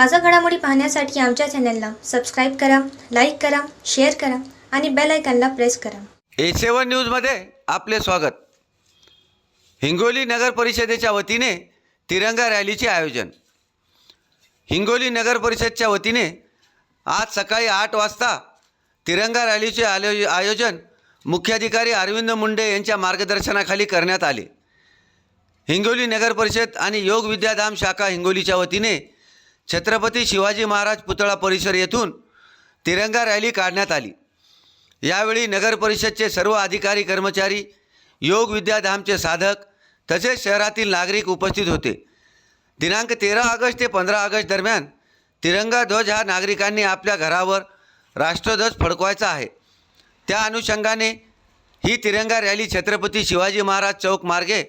ताज़ा घडामोडी पाहण्यासाठी आमच्या चॅनलला सबस्क्राईब करा, लाईक करा, शेअर करा आणि बेल आयकॉनला प्रेस करा. A7 न्यूजमध्ये आपले स्वागत. हिंगोली नगर परिषदेच्या वतीने तिरंगा रॅलीचे आयोजन. हिंगोली नगर परिषदच्या वतीने आज सकाळी 8 वाजता तिरंगा रॅलीचे आयोजन मुख्याधिकारी अरविंद मुंडे यांच्या मार्गदर्शनाखाली करण्यात आले. हिंगोली नगर परिषद आणि योग विद्याधाम शाखा हिंगोलीच्या वतीने छत्रपती शिवाजी महाराज पुतळा परिसर येथून तिरंगा रॅली काढण्यात आली. यावेळी नगर परिषदचे सर्व अधिकारी कर्मचारी, योग विद्याधामचे साधक तसेच शहरातील नागरिक उपस्थित होते. दिनांक 13 ऑगस्ट ते 15 ऑगस्ट दरम्यान तिरंगा ध्वज हा नागरिकांनी आपल्या घरावर राष्ट्रध्वज फडकवायचा आहे. त्या अनुषंगाने ही तिरंगा रॅली छत्रपती शिवाजी महाराज चौक मार्गे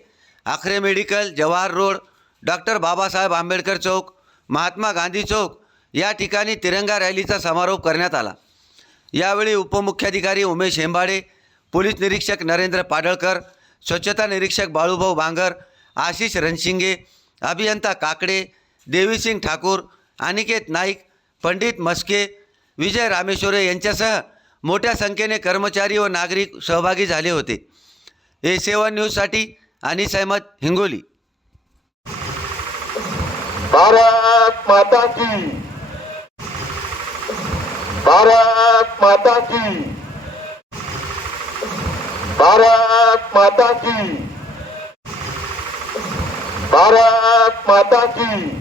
Akhare medical, Jawahar road, doctor Babasaheb Ambedkar चौक, महात्मा गांधी चौक या ठिकाणी तिरंगा रॅलीचा समारोप करण्यात आला. यावेळी उपमुख्याधिकारी उमेश हेंबाडे, पोलीस निरीक्षक नरेंद्र पाडळकर, स्वच्छता निरीक्षक बाळूभाऊ बांगर, आशिष रणशिंगे, अभियंता काकडे, देवीसिंग ठाकूर, अनिकेत नाईक, पंडित मस्के, विजय रामेश्वरे यांच्यासह मोठ्या संख्येने कर्मचारी व नागरिक सहभागी झाले होते. A7 न्यूजसाठी अनिस अहमद, हिंगोली. भारत माता की, भारत माता की, भारत माता की, भारत माता की.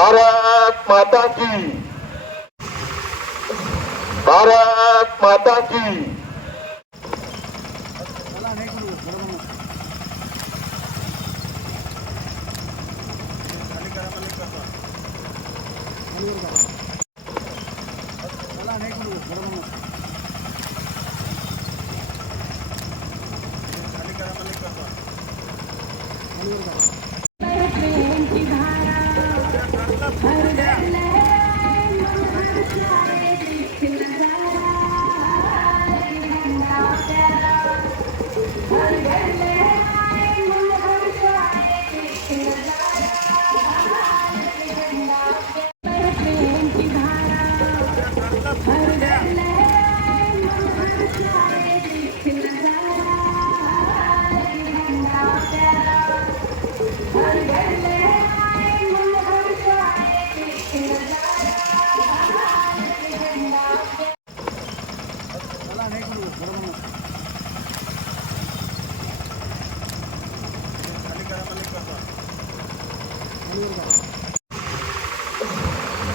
भारत माता की, भारत माता की.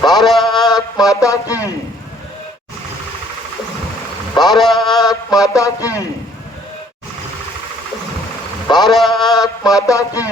भारत माता की. भारत माता की भारत माता की